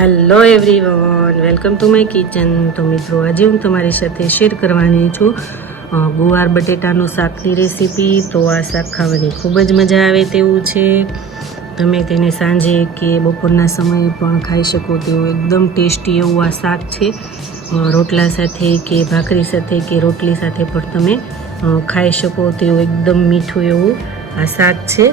Hello everyone welcome to my kitchen તો મિત્રો, આજે હું તમારી સાથે શેર કરવાની છું ગુવાર બટેટાનું શાકની રેસીપી તો આ શાક ખાવાની ખૂબ જ મજા આવે તેવું છે. તમે તેને સાંજે કે બપોરના સમયે પણ ખાઈ શકો તેવું એકદમ ટેસ્ટી એવું આ શાક છે. રોટલા સાથે કે ભાખરી સાથે કે રોટલી સાથે પણ તમે ખાઈ શકો તેવું એકદમ મીઠું એવું આ શાક છે.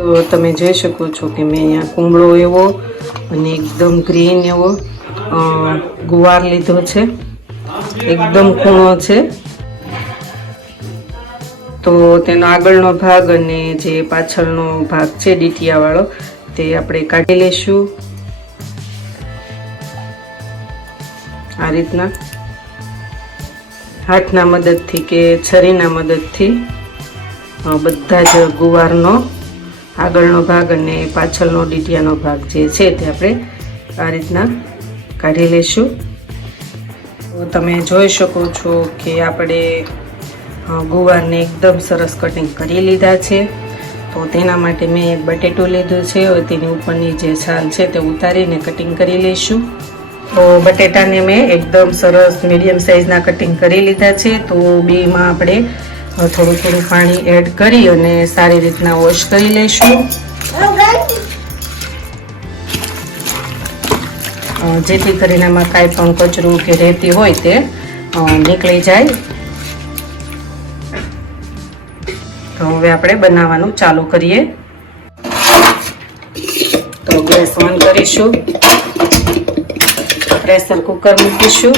તો તમે જોઈ શકો છો કે મેં અહીંયા કુમળો એવો અને એકદમ ગ્રીન એવો ગુવાર લીધો છે. એકદમ ખૂણો છે. તો તેનો આગળનો ભાગ અને જે પાછળનો ભાગ છે ડીટીયાવાળો, તે આપણે કાઢી લઈશું. આ રીતના. હાથના મદદથી કે છરીના મદદથી બધા જ ગુવારનો આગળનો ભાગ અને પાછળનો ડીટીયાનો ભાગ જે છે તે આપણે આ રીતના કાઢી લઈશું. તો તમે જોઈ શકો છો કે આપણે ગુવારને એકદમ સરસ કટિંગ કરી લીધા છે. તો તેના માટે મેં એક બટેટું લીધું છે. હવે તેની ઉપરની જે છાલ છે તે ઉતારીને કટિંગ કરી લઈશું. તો બટેટાને મેં એકદમ સરસ મીડિયમ સાઇઝના કટિંગ કરી લીધા છે. તો બેમાં આપણે થોડું થોડું પાણી એડ કરી અને સારી રીતના વોશ કરી લઈશું. જેથી કરીને એમાં કાંઈ પણ કચરું કે રહેતી હોય તે નીકળી જાય. તો હવે આપણે બનાવવાનું ચાલુ કરીએ. તો ગેસ ઓન કરીશું. પ્રેશર કુકર મૂકીશું.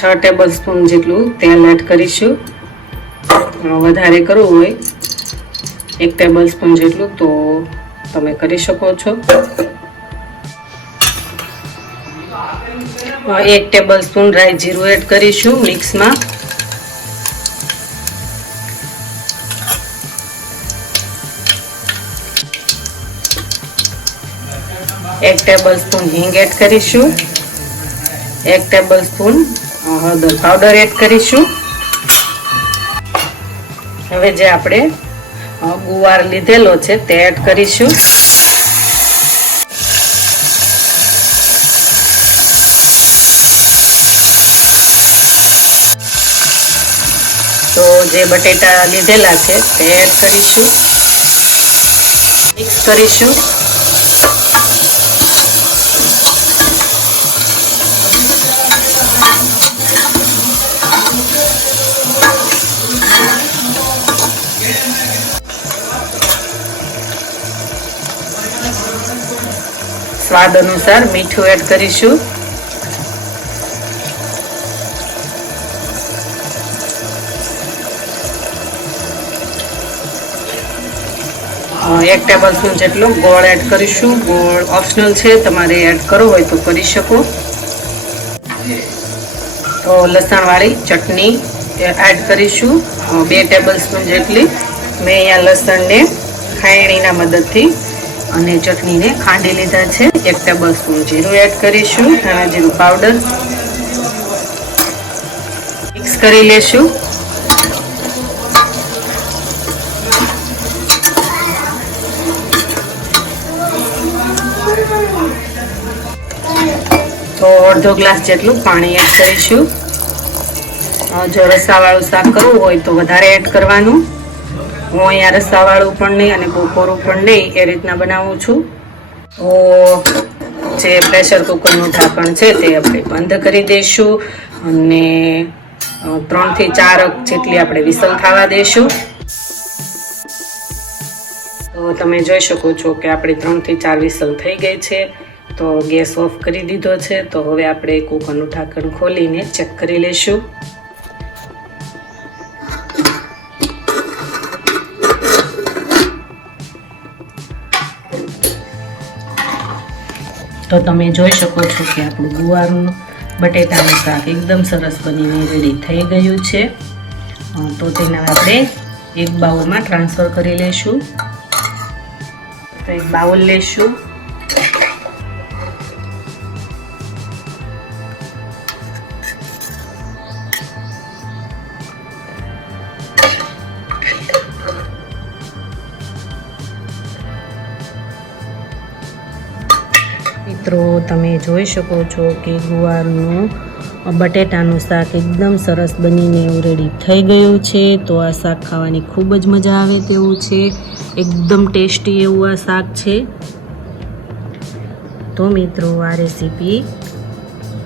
છ ટેબલ સ્પૂન જેટલું તેલ એડ કરીશું. વધારે કરવું હોય, એક ટેબલ સ્પૂન જેટલું તો તમે કરી શકો છો. એક ટેબલ સ્પૂન રાઈ જીરું એડ કરીશું મિક્સમાં એક ટેબલ સ્પૂન હિંગ એડ કરીશું. એક ટેબલ સ્પૂન હળદર પાવડર એડ કરીશું. હવે જે આપણે ગુવાર લીધેલો છે તે એડ કરીશું. તો જે બટેટા લીધેલા છે તે એડ કરીશું. મિક્સ કરીશું. સ્વાદ અનુસાર મીઠું એડ કરીશું. એક ટેબલ સ્પૂન જેટલું ગોળ એડ કરીશું. ગોળ ઓપ્શનલ છે, તમારે એડ કરવો હોય તો કરી શકો. તો લસણવાળી ચટણી એડ કરીશું. બે ટેબલ સ્પૂન જેટલી. મેં અહીંયા લસણને ખાયણીના મદદથી અને ચટણીને ખાંડી લીધા છે. એક ટેબલ સ્પૂન જીરું એડ કરીશું, ધાણા જીરું પાવડર. મિક્સ કરી લેશું. તો અડધો ગ્લાસ જેટલું પાણી એડ કરીશું. જો રસાવાળું શાક કરવું હોય તો વધારે એડ કરવાનું. હું અહીંયા રસાવાળું પણ નહીં અને કોરું પણ નહીં એ રીતના બનાવું છું. તો જે પ્રેશર કુકરનું ઢાંકણ છે તે આપણે બંધ કરી દઈશું અને ત્રણથી ચાર જેટલી આપણે વિસલ થવા દઈશું. તો તમે જોઈ શકો છો કે આપણી ત્રણથી ચાર વિસલ થઈ ગઈ છે. તો ગેસ ઓફ કરી દીધો છે. તો હવે આપણે કુકરનું ઢાંકણ ખોલીને ચેક કરી લઈશું. તો તમે જોઈ શકો છો કે આપણું ગુવારનું બટેટાનું શાક એકદમ સરસ બનીને રેડી થઈ ગયું છે. તો તેને આપણે એક બાઉલમાં ટ્રાન્સફર કરી લઈશું તો એક બાઉલ લેશું. મિત્રો, તમે જોઈ શકો છો કે ગુવારનું બટેટાનું શાક એકદમ સરસ બનીને એવું રેડી થઈ ગયું છે. તો આ શાક ખાવાની ખૂબ જ મજા આવે તેવું છે. એકદમ ટેસ્ટી એવું આ શાક છે. તો મિત્રો, આ રેસીપી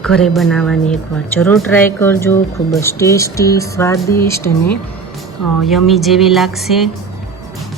ઘરે બનાવવાની એકવાર જરૂર ટ્રાય કરજો. ખૂબ જ ટેસ્ટી, સ્વાદિષ્ટ અને યમી જેવી લાગશે.